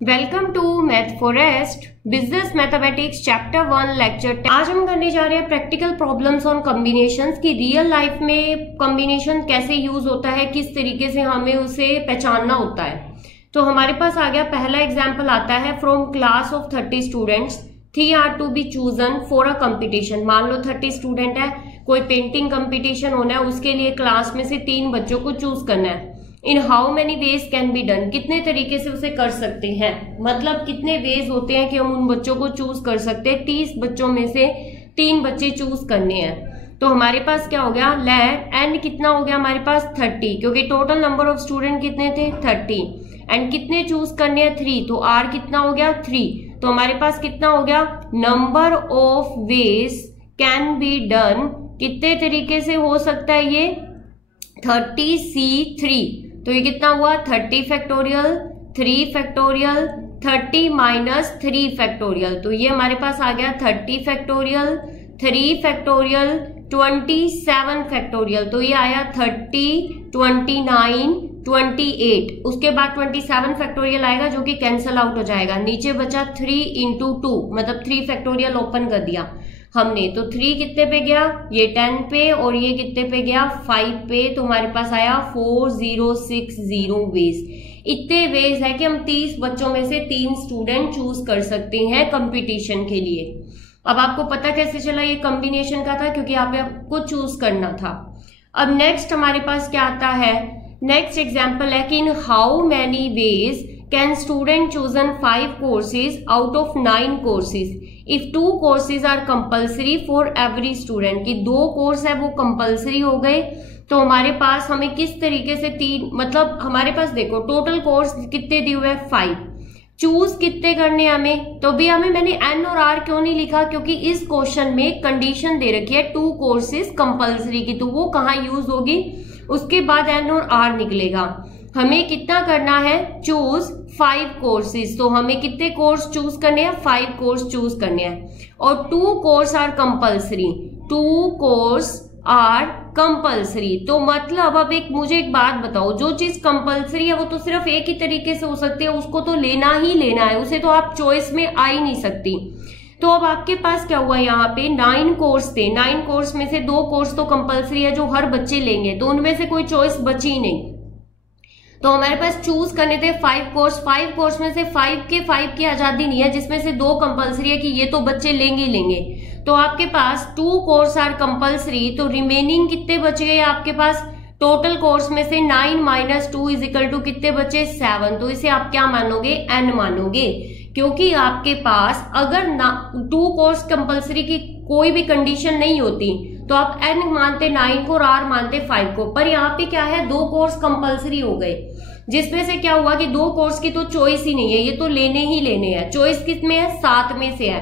Welcome to math forest business mathematics chapter 1 lecture 10। आज हम करने जा रहे हैं प्रैक्टिकल प्रॉब्लम्स ऑन कॉम्बिनेशंस की रियल लाइफ में कॉम्बिनेशन कैसे यूज होता है, किस तरीके से हमें उसे पहचानना होता है। तो हमारे पास आ गया पहला एग्जाम्पल आता है from class of 30 students 3 are to be chosen for a competition. मान लो 30 स्टूडेंट है, कोई पेंटिंग कंपटीशन होना है, उसके लिए क्लास में से 3 बच्चों को चूज करना है। In how many ways can be done, कितने तरीके से उसे कर सकते हैं, मतलब कितने वेज होते हैं कि हम उन बच्चों को चूज कर सकते हैं। 30 बच्चों में से 3 बच्चे चूज करने हैं। तो हमारे पास क्या हो गया, एन कितना हो गया हमारे पास 30, क्योंकि टोटल नंबर ऑफ स्टूडेंट कितने थे 30, एंड कितने चूज करने हैं 3, तो आर कितना हो गया 3। तो हमारे पास कितना हो गया, number of veg can be done, कितने तरीके से हो सकता है ये 30C3। तो ये कितना हुआ 30 फैक्टोरियल 3 फैक्टोरियल 30 माइनस 3 फैक्टोरियल। तो ये हमारे पास आ गया 30 फैक्टोरियल 3 फैक्टोरियल 27 फैक्टोरियल। तो ये आया 30 29 28। उसके बाद 27 फैक्टोरियल आएगा जो कि कैंसल आउट हो जाएगा। नीचे बचा 3 इंटू 2, मतलब 3 फैक्टोरियल ओपन कर दिया हमने। तो 3 कितने पे गया, ये 10 पे, और ये कितने पे गया 5 पे। तो हमारे पास आया 4060 वेज। इतने वेज है कि हम 30 बच्चों में से 3 स्टूडेंट चूज कर सकते हैं कंपटीशन के लिए। अब आपको पता कैसे चला ये कॉम्बिनेशन का था, क्योंकि आप आपको चूज करना था। अब नेक्स्ट हमारे पास क्या आता है, नेक्स्ट एग्जाम्पल है कि in how many ways can student chosen 5 courses out of 9 courses if 2 courses are compulsory for every student. की 2 कोर्स है वो कंपल्सरी हो गए। तो हमारे पास हमें किस तरीके से 3, मतलब हमारे पास देखो टोटल कोर्स कितने दिए हुए हैं 5, चूज कितने करने हमें। तो भी हमें मैंने एन और आर क्यों नहीं लिखा, क्योंकि इस क्वेश्चन में कंडीशन दे रखी है 2 कोर्सेज कंपल्सरी की, तो वो कहाँ यूज होगी, उसके बाद एन और आर निकलेगा। हमें कितना करना है, चूज 5 कोर्सेज। तो हमें कितने कोर्स चूज करने हैं, 5 कोर्स चूज करने हैं, और 2 course are compulsory, 2 course are compulsory. तो मतलब अब मुझे एक बात बताओ, जो चीज कंपल्सरी है वो तो सिर्फ एक ही तरीके से हो सकती है, उसको तो लेना ही लेना है, उसे तो आप चॉइस में आ ही नहीं सकती। तो अब आपके पास क्या हुआ, यहाँ पे 9 कोर्स थे, 9 कोर्स में से 2 कोर्स तो कंपल्सरी है जो हर बच्चे लेंगे, तो उनमें से कोई चॉइस बची ही नहीं। तो हमारे पास चूज करने थे 5 कोर्स, 5 कोर्स में से 5 की आजादी नहीं है, जिसमें से 2 कंपल्सरी है कि ये तो बच्चे लेंगे ही लेंगे। तो आपके पास 2 कोर्स आर कंपल्सरी, तो रिमेनिंग कितने बच गए आपके पास, टोटल कोर्स में से 9 माइनस 2 इज इक्वल टू कितने बचे 7। तो इसे आप क्या मानोगे, एन मानोगे, क्योंकि आपके पास अगर 2 कोर्स कंपल्सरी की कोई भी कंडीशन नहीं होती तो आप एन मानते 9 को और आर मानते 5 को। पर यहाँ पे क्या है, 2 कोर्स कंपल्सरी हो गए, जिसमें से क्या हुआ कि 2 कोर्स की तो चॉइस ही नहीं है, ये तो लेने ही लेने हैं। चॉइस किस में है, 7 में से है।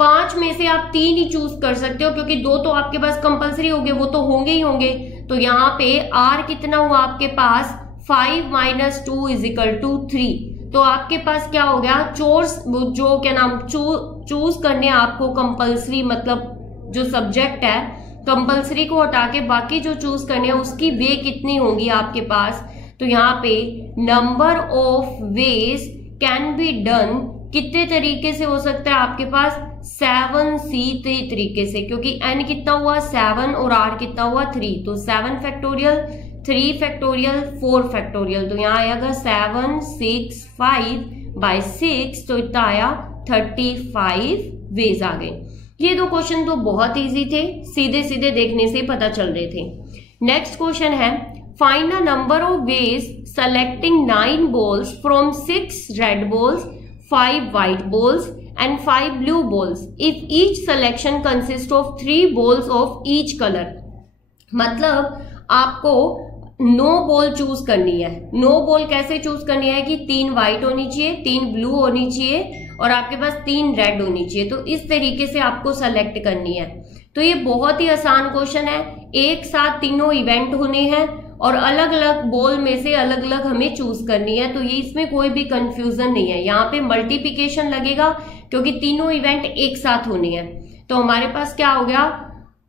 5 में से आप 3 ही चूज कर सकते हो, क्योंकि 2 तो आपके पास कंपल्सरी हो गए, वो तो होंगे ही होंगे। तो यहाँ पे आर कितना हुआ आपके पास 5 माइनस 2 इज इक्वल टू 3। तो आपके पास क्या हो गया, जो क्या नाम चूज करने आपको कंपल्सरी, मतलब जो सब्जेक्ट है कंपल्सरी को हटा के बाकी जो चूज करने हैं उसकी वे कितनी होंगी आपके पास। तो यहाँ पे number of veg can be done, कितने तरीके से हो सकता है आपके पास 7C3 तरीके से, क्योंकि n कितना हुआ 7 और r कितना हुआ 3। तो 7 फैक्टोरियल 3 फैक्टोरियल 4 फैक्टोरियल। तो यहाँ आएगा 7 6 5 बाई 6, तो इतना आया 35 वेज आ गए। ये 2 क्वेश्चन तो बहुत इजी थे, सीधे सीधे देखने से पता चल रहे थे। नेक्स्ट क्वेश्चन है, find a number of veg selecting 9 balls from 6 red balls 5 white balls and 5 blue balls if each selection consist of 3 balls of each colour. मतलब आपको 9 बॉल चूज करनी है। 9 बॉल कैसे चूज करनी है कि 3 व्हाइट होनी चाहिए, 3 ब्लू होनी चाहिए, और आपके पास 3 रेड होनी चाहिए। तो इस तरीके से आपको सेलेक्ट करनी है। तो ये बहुत ही आसान क्वेश्चन है, एक साथ तीनों इवेंट होने हैं और अलग अलग बॉल में से अलग अलग हमें चूज करनी है। तो ये इसमें कोई भी कंफ्यूजन नहीं है। यहाँ पे मल्टीप्लिकेशन लगेगा क्योंकि तीनों इवेंट एक साथ होने हैं। तो हमारे पास क्या हो गया,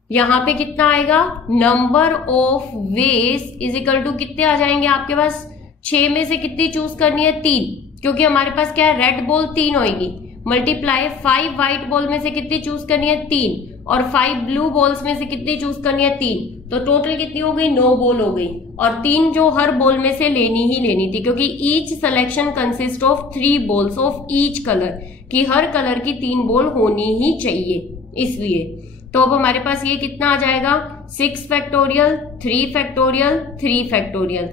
यहाँ पे कितना आएगा, number of ways is equal to कितने आ जाएंगे आपके पास, 6 में से कितनी चूज करनी है 3, क्योंकि हमारे पास क्या है, रेड बॉल 3 होगी, मल्टीप्लाई 5 व्हाइट बॉल में से कितनी चूज करनी है, 3, और 5 ब्लू बॉल्स में से कितनी चूज करनी है, 3, तो टोटल कितनी हो गई, 9 बॉल हो गई, और 3 जो हर बॉल में से लेनी ही लेनी थी, क्योंकि each selection consist of 3 balls of each colour, कि हर कलर की 3 बॉल होनी ही चाहिए, इसलिए। तो अब हमारे पास ये कितना आ जाएगा, 6 factorial, 3 factorial, 3 factorial,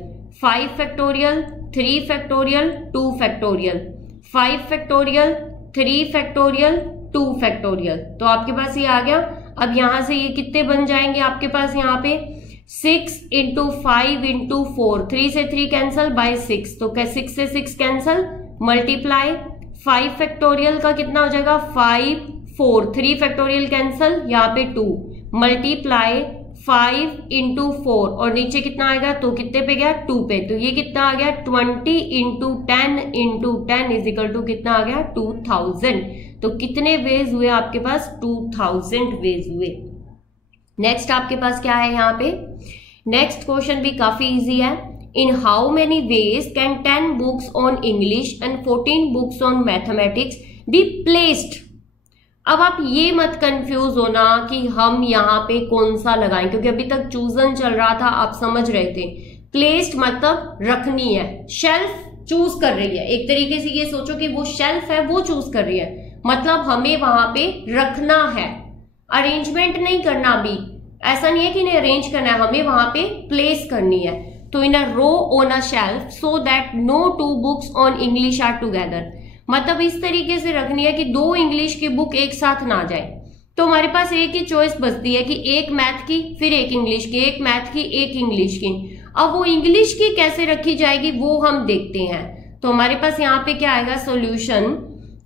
5 factorial, 3 factorial, 2 factorial, 5 factorial, 3 factorial, 2 factorial. तो आपके पास ये आ गया। अब यहां से ये कितने बन जाएंगे आपके पास, यहाँ पे 6 इंटू 5 इंटू 4, 3 से 3 कैंसल बाय 6, तो 6 से 6 कैंसल, मल्टीप्लाई 5 फैक्टोरियल का कितना हो जाएगा, 5, 4, 3 फैक्टोरियल कैंसल, यहाँ पे 2, मल्टीप्लाई 5 इंटू 4, और नीचे कितना आएगा, तो कितने पे गया, 2 पे, तो ये कितना आ गया, 20 इंटू 10 इज इक्वल टू कितना आ गया, 2000। तो कितने वेज हुए आपके पास, 2000 वेज हुए। नेक्स्ट आपके पास क्या है यहाँ पे, नेक्स्ट क्वेश्चन भी काफी इजी है। In how many ways can 10 books on English and 14 books on mathematics be placed. अब आप ये मत कंफ्यूज होना कि हम यहाँ पे कौन सा लगाएं, क्योंकि अभी तक चूजन चल रहा था, आप समझ रहे थे। प्लेस्ड मतलब रखनी है, शेल्फ चूज कर रही है, एक तरीके से ये सोचो कि वो शेल्फ है, वो चूज कर रही है, मतलब हमें वहां पे रखना है, अरेंजमेंट नहीं करना। अभी ऐसा नहीं है कि इन्हें अरेंज करना है, हमें वहां पे प्लेस करनी है। तो in a row on a shelf so that no 2 books on English are together, मतलब इस तरीके से रखनी है कि 2 इंग्लिश की बुक एक साथ ना जाए। तो हमारे पास एक ही चॉइस बचती है कि एक मैथ की, फिर एक इंग्लिश की, एक मैथ की, एक इंग्लिश की। अब वो इंग्लिश की कैसे रखी जाएगी वो हम देखते हैं। तो हमारे पास यहाँ पे क्या आएगा सॉल्यूशन,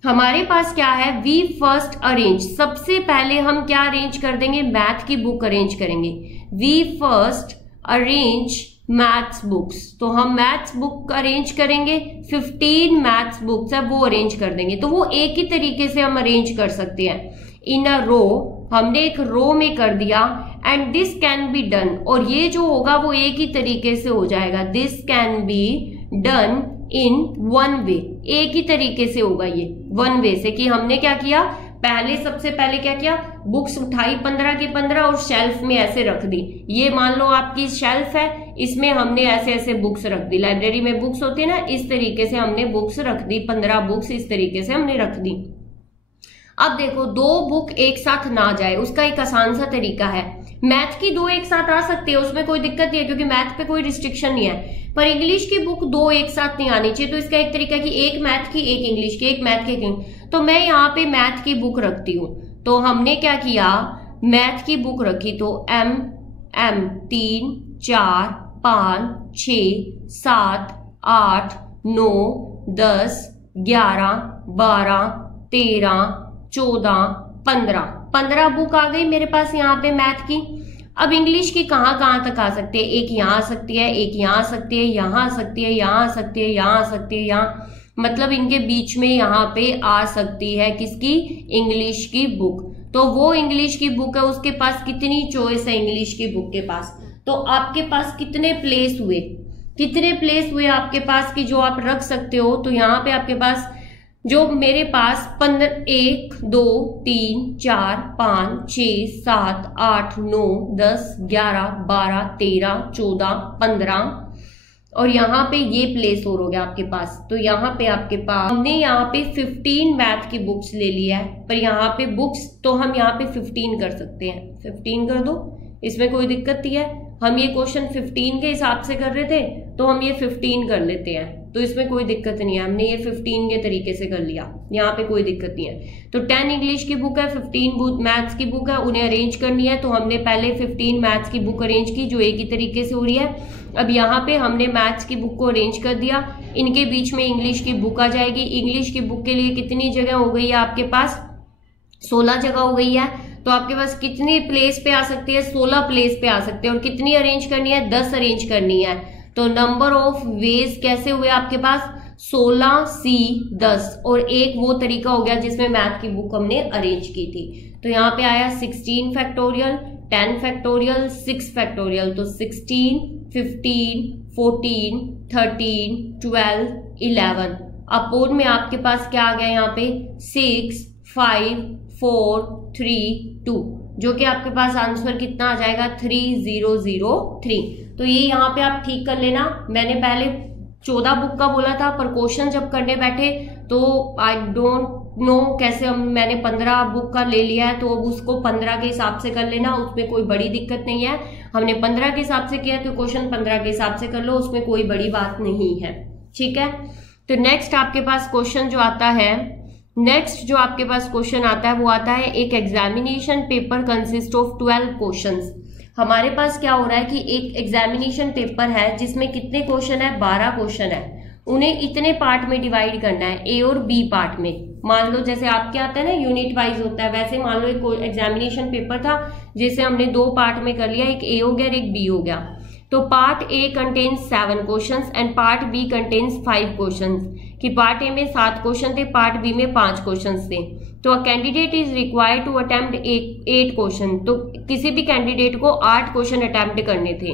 हमारे पास क्या है, वी फर्स्ट अरेंज, सबसे पहले हम क्या अरेंज कर देंगे, मैथ की बुक अरेंज करेंगे। We first arrange maths books, तो हम मैथ्स बुक अरेंज करेंगे, 15 मैथ्स बुक्स है वो अरेंज कर देंगे। तो वो एक ही तरीके से हम अरेंज कर सकते हैं, इन अ रो, हमने एक रो में कर दिया, and this can be done, और ये जो होगा वो एक ही तरीके से हो जाएगा, this can be done in 1 वे, एक ही तरीके से होगा ये 1 वे से, कि हमने क्या किया, पहले सबसे पहले क्या किया, बुक्स उठाई 15 की 15 और शेल्फ में ऐसे रख दी। ये मान लो आपकी शेल्फ है, इसमें हमने ऐसे ऐसे बुक्स रख दी, लाइब्रेरी में बुक्स होती है ना, इस तरीके से हमने बुक्स रख दी, 15 बुक्स इस तरीके से हमने रख दी। अब देखो 2 बुक एक साथ ना जाए, उसका एक आसान सा तरीका है, मैथ की 2 एक साथ आ सकती है, उसमें कोई दिक्कत नहीं है, क्योंकि मैथ पे कोई रिस्ट्रिक्शन नहीं है, पर इंग्लिश की बुक 2 एक साथ नहीं आनी चाहिए। तो इसका एक तरीका कि एक मैथ की, एक इंग्लिश की, एक मैथ की, तो मैं यहाँ पे मैथ की बुक रखती हूँ। तो हमने क्या किया, मैथ की बुक रखी, तो M 3 4 5 6 7 8 9 10 11 12 13 14 15 बुक आ गई मेरे पास यहाँ पे मैथ की। अब इंग्लिश की कहाँ तक आ सकती है, एक यहाँ आ सकती है, एक यहाँ आ सकती है, यहाँ आ सकती है, यहाँ आ सकती है, यहाँ आ सकती है, यहाँ, मतलब इनके बीच में यहाँ पे आ सकती है किसकी, इंग्लिश की बुक। तो वो इंग्लिश की बुक है, उसके पास कितनी चॉइस है इंग्लिश की बुक के पास, तो आपके पास कितने प्लेस हुए आपके पास कि जो आप रख सकते हो। तो यहाँ पे आपके पास जो मेरे पास 1 2 3 4 5 6 7 8 9 10 11 12 13 14 15 और यहाँ पे ये प्लेस और हो गया आपके पास। तो यहाँ पे आपके पास हमने यहाँ पे 15 मैथ की बुक्स ले लिया है, पर यहाँ पे बुक्स तो हम यहाँ पे 15 कर सकते हैं, 15 कर दो, इसमें कोई दिक्कत नहीं है। हम ये क्वेश्चन 15 के हिसाब से कर रहे थे तो हम ये 15 कर लेते हैं, तो इसमें कोई दिक्कत नहीं है, हमने ये 15 के तरीके से कर लिया, यहाँ पे कोई दिक्कत नहीं है। तो 10 इंग्लिश की बुक है, 15 मैथ्स की बुक है, उन्हें अरेंज करनी है। तो हमने पहले 15 मैथ्स की बुक अरेंज की जो एक ही तरीके से हो रही है। अब यहाँ पे हमने मैथ्स की बुक को अरेंज कर दिया, इनके बीच में इंग्लिश की बुक आ जाएगी। इंग्लिश की बुक के लिए कितनी जगह हो गई है आपके पास, 16 जगह हो गई है। तो आपके पास कितनी प्लेस पे आ सकती है, 16 प्लेस पे आ सकते हैं। और कितनी अरेंज करनी है, 10 अरेंज करनी है। तो नंबर ऑफ वेज कैसे हुए आपके पास, 16 C 10, और एक वो तरीका हो गया जिसमें मैथ की बुक हमने अरेंज की थी। तो यहाँ पे आया 16 फैक्टोरियल, 10 फैक्टोरियल, 6 फैक्टोरियल। तो 16 15 14 13 12 11 अपोन में आपके पास क्या आ गया यहाँ पे 6, 5, 4, 3, 2, जो कि आपके पास आंसर कितना आ जाएगा 3003। तो ये यहाँ पे आप ठीक कर लेना। मैंने पहले 14 बुक का बोला था, पर क्वेश्चन जब करने बैठे तो आई डोंट नो कैसे मैंने 15 बुक का ले लिया है, तो अब उसको 15 के हिसाब से कर लेना, उसमें कोई बड़ी दिक्कत नहीं है। हमने 15 के हिसाब से किया तो क्वेश्चन 15 के हिसाब से कर लो, उसमें कोई बड़ी बात नहीं है, ठीक है। तो नेक्स्ट आपके पास क्वेश्चन जो आता है, वो आता है एक examination paper consist of 12 questions. हमारे पास क्या हो रहा है कि एक एग्जामिनेशन पेपर है जिसमें कितने क्वेश्चन है, 12 क्वेश्चन है। उन्हें इतने पार्ट में डिवाइड करना है, ए और बी पार्ट में। मान लो जैसे आपके आता है ना यूनिट वाइज होता है, वैसे मान लो एक एग्जामिनेशन पेपर था जिसे हमने 2 पार्ट में कर लिया, एक ए हो गया और एक बी हो गया। तो part A contains 7 questions and part B contains 5 questions, कि पार्ट ए में 7 क्वेश्चन थे, पार्ट बी में 5 क्वेश्चंस थे। तो a candidate is required to attempt 8 question, तो किसी भी कैंडिडेट को 8 क्वेश्चन अटेम्प्ट करने थे।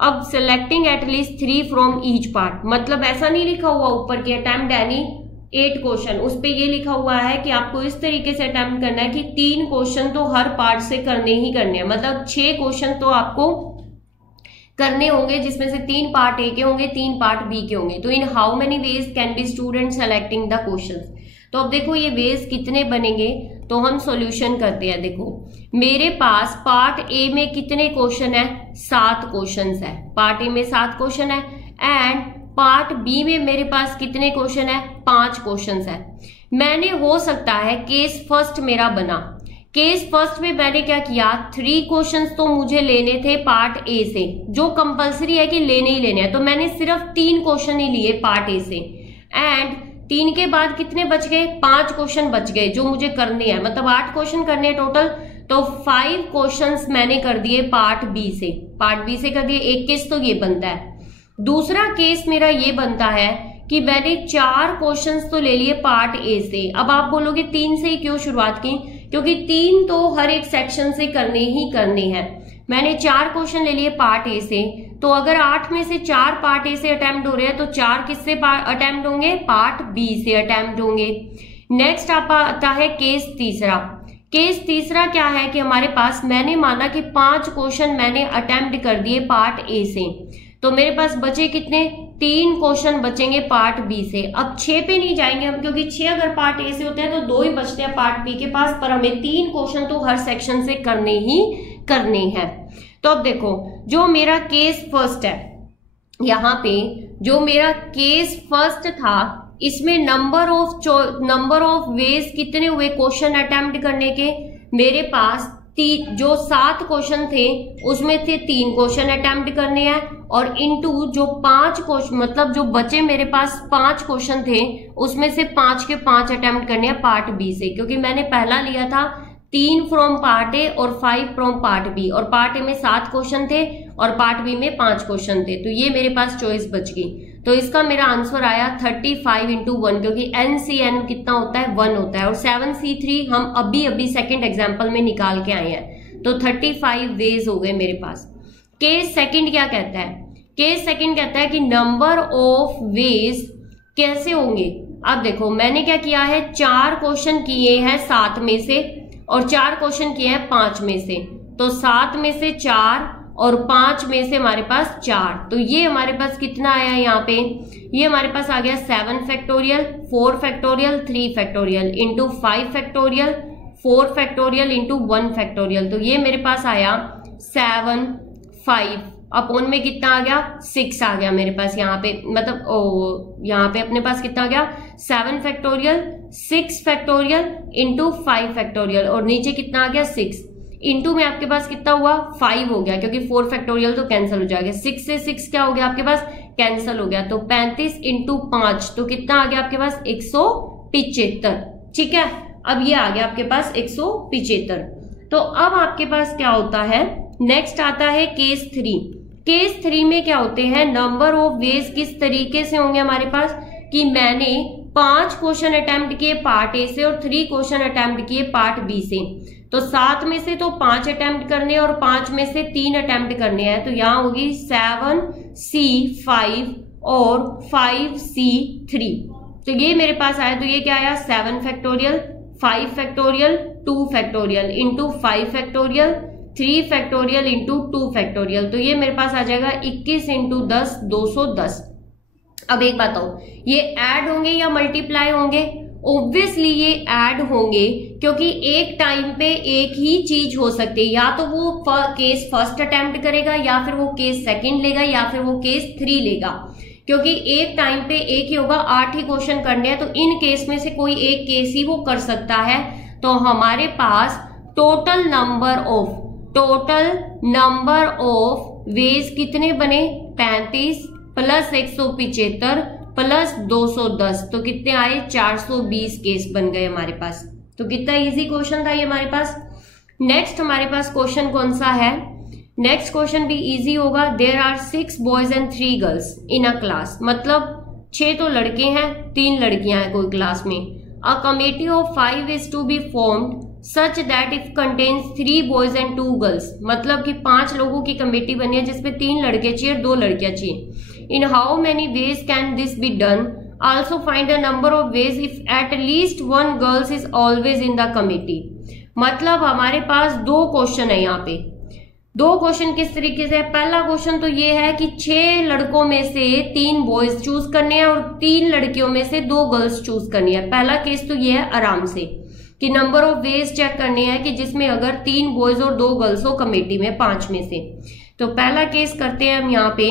अब selecting at least 3 from each part, मतलब ऐसा नहीं लिखा हुआ ऊपर कि अटेम्प्ट एनी 8 क्वेश्चन, उस पे ये लिखा हुआ है कि आपको इस तरीके से अटेम्प्ट करना है कि 3 क्वेश्चन तो हर पार्ट से करने ही करने हैं, मतलब 6 क्वेश्चन तो आपको करने होंगे, जिसमें से 3 पार्ट ए के होंगे, 3 पार्ट बी के होंगे। तो in how many ways can B student selecting the questions. तो अब देखो ये वेज कितने बनेंगे, तो हम सॉल्यूशन करते हैं। देखो मेरे पास पार्ट ए में कितने क्वेश्चन है, 7 क्वेश्चन है, पार्ट ए में 7 क्वेश्चन है, एंड पार्ट बी में मेरे पास कितने क्वेश्चन है, 5 क्वेश्चन है। मैंने हो सकता है केस फर्स्ट मेरा बना, केस फर्स्ट में मैंने क्या किया, 3 क्वेश्चंस तो मुझे लेने थे पार्ट ए से, जो कंपलसरी है कि लेने ही लेने हैं, तो मैंने सिर्फ 3 क्वेश्चन ही लिए पार्ट ए से, एंड 3 के बाद कितने बच गए, 5 क्वेश्चन बच गए जो मुझे करने हैं, मतलब 8 क्वेश्चन करने हैं टोटल। तो 5 क्वेश्चंस मैंने कर दिए पार्ट बी से, कर दिए। एक केस तो ये बनता है। दूसरा केस मेरा ये बनता है कि मैंने 4 क्वेश्चंस तो ले लिए पार्ट ए से। अब आप बोलोगे 3 से ही क्यों शुरुआत की, क्योंकि 3 तो हर एक सेक्शन से करने ही करने हैं। मैंने 4 क्वेश्चन ले लिए पार्ट ए से, तो अगर 8 में से 4 पार्ट ए से अटेम्प्ट हो रहे हैं तो 4 किससे अटेम्प्ट होंगे, पार्ट बी से अटेम्प्ट होंगे। नेक्स्ट आता है केस तीसरा। केस तीसरा क्या है कि हमारे पास मैंने माना कि 5 क्वेश्चन मैंने अटेम्प्ट कर दिए पार्ट ए से, तो मेरे पास बचे कितने, 3 क्वेश्चन बचेंगे पार्ट बी से। अब 6 पे नहीं जाएंगे हम, क्योंकि 6 अगर पार्ट ए से होते हैं तो 2 ही बचते हैं पार्ट बी के पास, पर हमें 3 क्वेश्चन तो हर सेक्शन से करने ही करने हैं। तो अब देखो जो मेरा केस फर्स्ट है, यहाँ पे जो मेरा केस फर्स्ट था, इसमें नंबर ऑफ वेज कितने हुए क्वेश्चन अटेम्प्ट करने के, मेरे पास जो 7 क्वेश्चन थे उसमें से 3 क्वेश्चन अटेम्प्ट करने हैं, और इनटू जो 5 क्वेश्चन, मतलब जो बचे मेरे पास 5 क्वेश्चन थे उसमें से 5 के 5 अटेम्प्ट करने हैं पार्ट बी से, क्योंकि मैंने पहला लिया था 3 फ्रॉम पार्ट ए और 5 फ्रॉम पार्ट बी, और पार्ट ए में 7 क्वेश्चन थे और पार्ट बी में 5 क्वेश्चन थे, तो ये मेरे पास चॉइस बच गई। तो इसका मेरा आंसर आया 35 इंटू 1, क्योंकि NCN कितना होता है, 1 होता है, और 7C3 हम अभी सेकंड एग्जाम्पल में निकाल के आए हैं, तो 35 वेज हो गए मेरे पास। केस सेकंड क्या कहता है, केस सेकंड कहता है कि नंबर ऑफ वेज कैसे होंगे। अब देखो मैंने क्या किया है, 4 क्वेश्चन किए हैं 7 में से और 4 क्वेश्चन किए हैं 5 में से, तो 7 में से 4 और 5 में से हमारे पास 4, तो ये हमारे पास कितना आया यहाँ पे, ये हमारे पास आ गया 7 factorial, 4 factorial, 3 factorial into 5 factorial, 4 factorial into 1 factorial, तो ये मेरे पास आया 7, 5 अपॉन में कितना आ गया, 6 आ गया मेरे पास यहाँ पे, मतलब यहाँ पे अपने पास कितना आ गया, 7 फैक्टोरियल, 6 फैक्टोरियल इंटू 5 फैक्टोरियल, और नीचे कितना आ गया 6, इंटू में आपके पास कितना हुआ 5 हो गया, क्योंकि 4 फैक्टोरियल तो कैंसिल हो जाएगा, 6 से 6 क्या हो गया आपके पास, कैंसिल हो गया, तो 35 इंटू 5 तो कितना आ गया आपके पास 175। ठीक है, अब ये आ गया आपके पास 175। तो अब आपके पास क्या होता है, नेक्स्ट आता है केस 3। केस 3 में क्या होते हैं, नंबर ऑफ वेज किस तरीके से होंगे हमारे पास, कि मैंने 5 क्वेश्चन अटेम्प्ट किए पार्ट ए से और 3 क्वेश्चन अटेम्प्ट किए पार्ट बी से, तो 7 में से तो 5 अटेम्प्ट करने और 5 में से 3 अटेम्प्ट करने हैं, तो यहाँ होगी 7C5 और 5C3। तो ये मेरे पास आया, तो ये क्या आया 7 factorial, 5 factorial, 2 factorial into 5 factorial, 3 factorial into 2 factorial. तो ये मेरे पास आ जाएगा 21 इंटू 10 210। अब एक बात हो, ये ऐड होंगे या मल्टीप्लाई होंगे? ऑब्वियसली ये ऐड होंगे, क्योंकि एक टाइम पे एक ही चीज हो सकती है, या तो वो केस फर्स्ट अटेम्प्ट करेगा, या फिर वो केस सेकंड लेगा, या फिर वो केस 3 लेगा, क्योंकि एक टाइम पे एक ही होगा। 8 ही क्वेश्चन करने हैं, तो इन केस में से कोई एक केस ही वो कर सकता है। तो हमारे पास टोटल नंबर ऑफ वेज कितने बने? 35 प्लस 175 प्लस 210, तो कितने आए? 420 केस बन गए हमारे पास। तो कितना इजी क्वेश्चन था ये हमारे पास। नेक्स्ट हमारे पास क्वेश्चन कौन सा है? नेक्स्ट क्वेश्चन भी इजी होगा। There are 6 boys and 3 girls in a class, मतलब 6 तो लड़के हैं 3 लड़कियां हैं कोई क्लास में। A committee of 5 is to be formed such that if contains 3 boys and 2 girls, मतलब कि 5 लोगों की कमेटी बनी है जिसमें 3 लड़के चाहिए और 2 लड़कियां चाहिए। In how many ways can this be done? Also find the number of veg if at least 1 girls is always in the committee. मतलब हमारे पास 2 क्वेश्चन है यहाँ पे। 2 क्वेश्चन किस तरीके से? पहला क्वेश्चन तो ये है कि 6 लड़कों में से 3 बॉयज चूज करने हैं और 3 लड़कियों में से 2 गर्ल्स चूज करनी है। पहला केस तो ये है आराम से कि नंबर ऑफ वेज चेक करने हैं कि जिसमें अगर 3 बॉयज और 2 गर्ल्स हो कमेटी में 5 में से। तो पहला केस करते हैं हम। यहाँ पे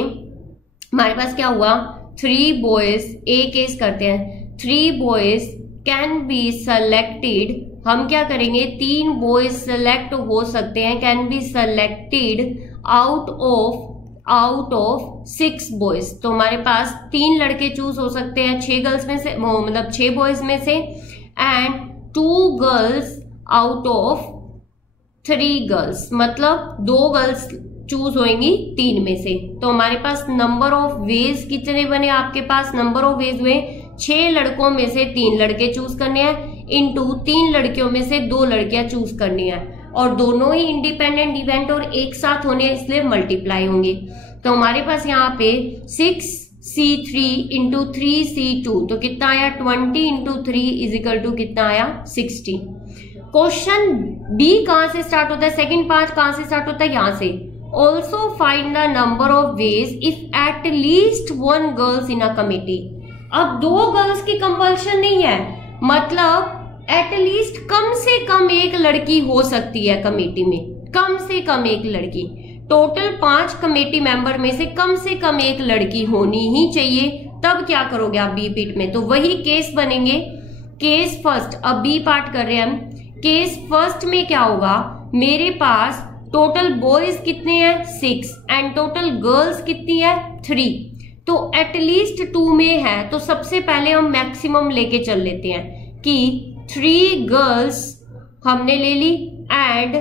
हमारे पास क्या हुआ? 3 बॉयज, ए केस करते हैं। 3 बॉयज कैन बी सेलेक्टेड, हम क्या करेंगे? 3 बॉयज सेलेक्ट हो सकते हैं, can be selected out of 6 boys. तो हमारे पास 3 लड़के चूज हो सकते हैं 6 गर्ल्स में से, मतलब 6 बॉयज में से, and 2 girls out of 3 girls, मतलब 2 गर्ल्स चूज होंगी 3 में से। तो हमारे पास नंबर ऑफ वेज कितने बने? आपके पास नंबर ऑफ वेज हुए 6 लड़कों में से 3 लड़के चूज करने हैं इंटू 3 लड़कियों में से 2 लड़कियां चूज करनी है, और दोनों ही इंडिपेंडेंट इवेंट और एक साथ होने इसलिए मल्टीप्लाई होंगे। तो हमारे पास यहाँ पे 6C3 इंटू 3C2, तो कितना आया? 20 इंटू 3 इज इक्वल टू कितना आया? 60। क्वेश्चन बी कहां से स्टार्ट होता है? सेकंड पार्ट कहां से स्टार्ट होता है? यहां से। Also find the number of veg if at least 1 girls in a committee. अब 2 गर्ल्स की कंपल्शन नहीं है, मतलब एटलीस्ट कम से कम एक लड़की हो सकती है कमेटी में, कम से कम एक लड़की। टोटल 5 कमेटी मेंबर में से कम एक लड़की होनी ही चाहिए। तब क्या करोगे आप बी पीट में? तो वही केस बनेंगे। केस फर्स्ट, अब बी पार्ट कर रहे हैं हम। केस फर्स्ट में क्या होगा? मेरे पास टोटल बॉयज कितने हैं? 6 एंड टोटल गर्ल्स कितनी है? 3। तो एटलीस्ट 2 में है, तो सबसे पहले हम मैक्सिमम लेके चल लेते हैं कि 3 गर्ल्स हमने ले ली, एंड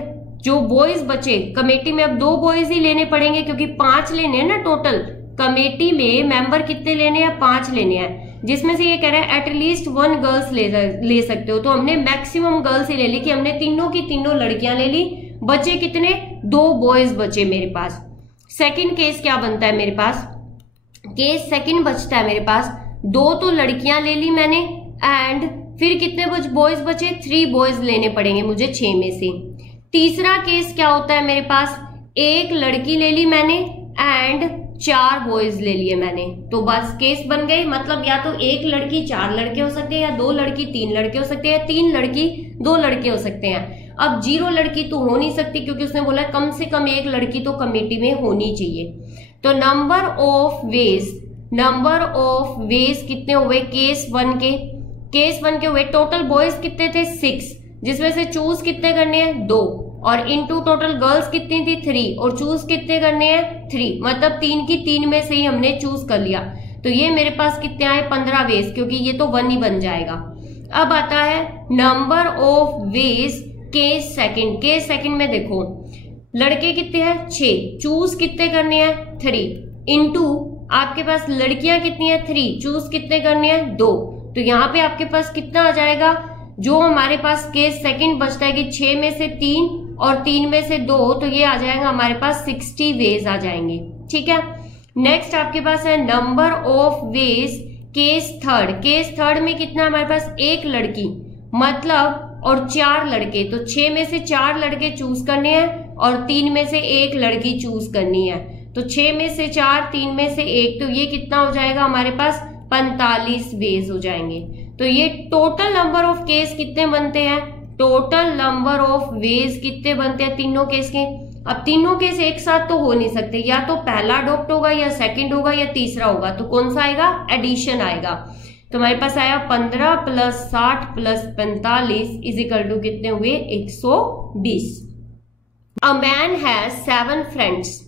जो बॉयज बचे कमेटी में, अब 2 बॉयज ही लेने पड़ेंगे क्योंकि 5 लेने हैं ना टोटल। कमेटी में मेंबर कितने लेने हैं? 5 लेने हैं, जिसमें से ये कह रहा है एटलीस्ट 1 गर्ल्स ले सकते हो। तो हमने मैक्सिमम गर्ल्स ही ले ली कि हमने तीनों की तीनों लड़कियां ले ली। बचे कितने? 2 बॉयज बचे मेरे पास। सेकंड केस क्या बनता है मेरे पास? केस सेकंड बचता है मेरे पास, 2 तो लड़कियां ले ली मैंने, एंड फिर कितने बॉयज बचे? 3 बॉयज लेने पड़ेंगे मुझे 6 में से। तीसरा केस क्या होता है मेरे पास? 1 लड़की ले ली मैंने एंड 4 बॉयज ले लिए मैंने। तो बस केस बन गए, मतलब या तो 1 लड़की 4 लड़के हो सकते हैं, या 2 लड़की 3 लड़के हो सकते हैं, 3 लड़की 2 लड़के हो सकते हैं। अब 0 लड़की तो हो नहीं सकती क्योंकि उसने बोला कम से कम 1 लड़की तो कमेटी में होनी चाहिए। तो नंबर ऑफ वेज कितने हुए केस 1 के? केस 1 के हुए टोटल बॉयज कितने थे? 6, जिसमें से चूज कितने करने हैं? 2, और इनटू टोटल गर्ल्स कितनी थी? 3, और चूज कितने करने हैं? 3, मतलब 3 की 3 में से ही हमने चूज कर लिया। तो ये मेरे पास कितने आए? 15 वेज, क्योंकि ये तो 1 ही बन जाएगा। अब आता है number of veg case second. Case second में देखो लड़के कितने हैं? 6, चूज कितने करने हैं? 3, इनटू आपके पास लड़कियां कितनी है? 3, चूज कितने करने हैं? 2। तो यहाँ पे आपके पास कितना आ जाएगा? जो हमारे पास केस सेकंड बचता है कि 6 में से 3 और 3 में से 2, तो ये आ जाएगा हमारे पास 60 वेज आ जाएंगे। ठीक है। नेक्स्ट आपके पास है number of veg case third में कितना हमारे पास, एक लड़की मतलब और 4 लड़के, तो 6 में से 4 लड़के चूज करने हैं और 3 में से एक लड़की चूज करनी है। तो 6 में से 4, 3 में से 1, तो ये कितना हो जाएगा हमारे पास, 45 वेज हो जाएंगे। तो ये टोटल नंबर ऑफ केस कितने बनते हैं, टोटल नंबर ऑफ वेज कितने बनते हैं तीनों केस के। अब तीनों केस एक साथ तो हो नहीं सकते, या तो पहला अडॉप्ट होगा या सेकंड होगा या तीसरा होगा, तो कौन सा आएगा, एडिशन आएगा। तो हमारे पास आया 15 + 60 + 45 = कितने हुए, 120। A man has 7 friends,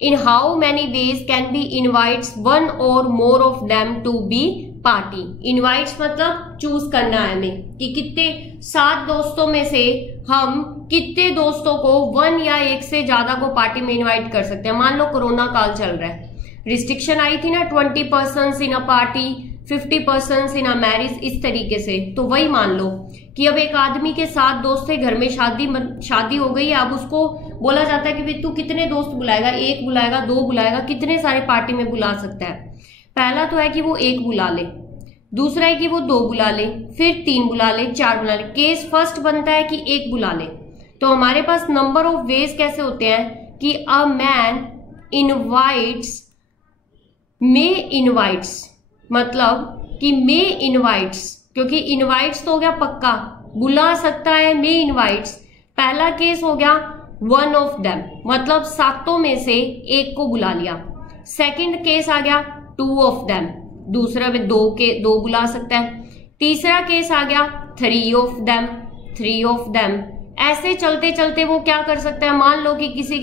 in how many ways can be invites one or more of them to be party. Invites मतलब चूज करना है हमें कि कितने 7 दोस्तों में से हम कितने दोस्तों को 1 या 1 से ज्यादा को पार्टी में इनवाइट कर सकते हैं। मान लो कोरोना काल चल रहा है, रिस्ट्रिक्शन आई थी ना, 20 persons in a party, 50 persons in a marriage, इस तरीके से। तो वही मान लो कि अब एक आदमी के 7 दोस्त थे, घर में शादी हो गई है, अब उसको बोला जाता है कि भाई तू कितने दोस्त बुलाएगा, 1 बुलाएगा, 2 बुलाएगा, कितने सारे पार्टी में बुला सकता है। पहला तो है कि वो 1 बुला ले, दूसरा है कि वो 2 बुला ले, फिर 3 बुला ले, 4 बुला ले। केस फर्स्ट बनता है कि 1 बुला ले। तो हमारे पास नंबर ऑफ वेज कैसे होते हैं कि a man invites, may invites, मतलब कि मे इनवाइट्स, क्योंकि इनवाइट्स तो हो गया पक्का, बुला सकता है, मे इनवाइट्स। पहला केस हो गया 1 ऑफ देम, मतलब 7 में से 1 को बुला लिया। सेकंड केस आ गया 2 ऑफ देम, दूसरा में 2 बुला सकता है। तीसरा केस आ गया 3 ऑफ देम, 3 ऑफ देम। ऐसे चलते चलते वो क्या कर सकता है, मान लो कि किसी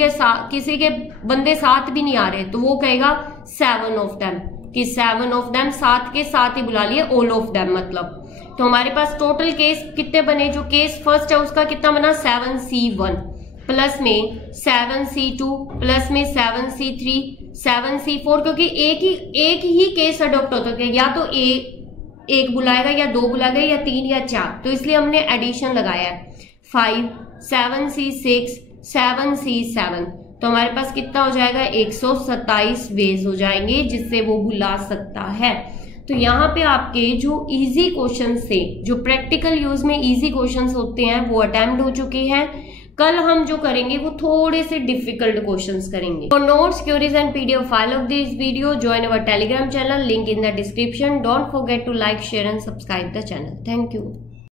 के बंदे 7 भी नहीं आ रहे, तो वो कहेगा 7 ऑफ देम, कि 7 ऑफ देम, 7 के 7 ही बुला लिए, ऑल ऑफ देम मतलब। तो हमारे पास टोटल केस कितने बने, जो केस फर्स्ट है उसका कितना बना, 7C1 प्लस में 7C2 प्लस में 7C3 7C4, क्योंकि एक ही केस अडॉप्ट होता है, या तो एक बुलाएगा या 2 बुलाएगा या 3 या 4, तो इसलिए हमने एडिशन लगाया है 5 7C6 7C7। तो हमारे पास कितना हो जाएगा, 127 वेज हो जाएंगे जिससे वो बुला सकता है। तो यहाँ पे आपके जो इजी क्वेश्चंस थे, जो प्रैक्टिकल यूज में इजी क्वेश्चंस होते हैं, वो अटेम्प्ट हो चुके हैं। कल हम जो करेंगे वो थोड़े से डिफिकल्ट क्वेश्चंस करेंगे। For notes, queries and PDF file of this video, join our Telegram channel, link in the description. Don't forget to like, share and subscribe the channel. Thank you.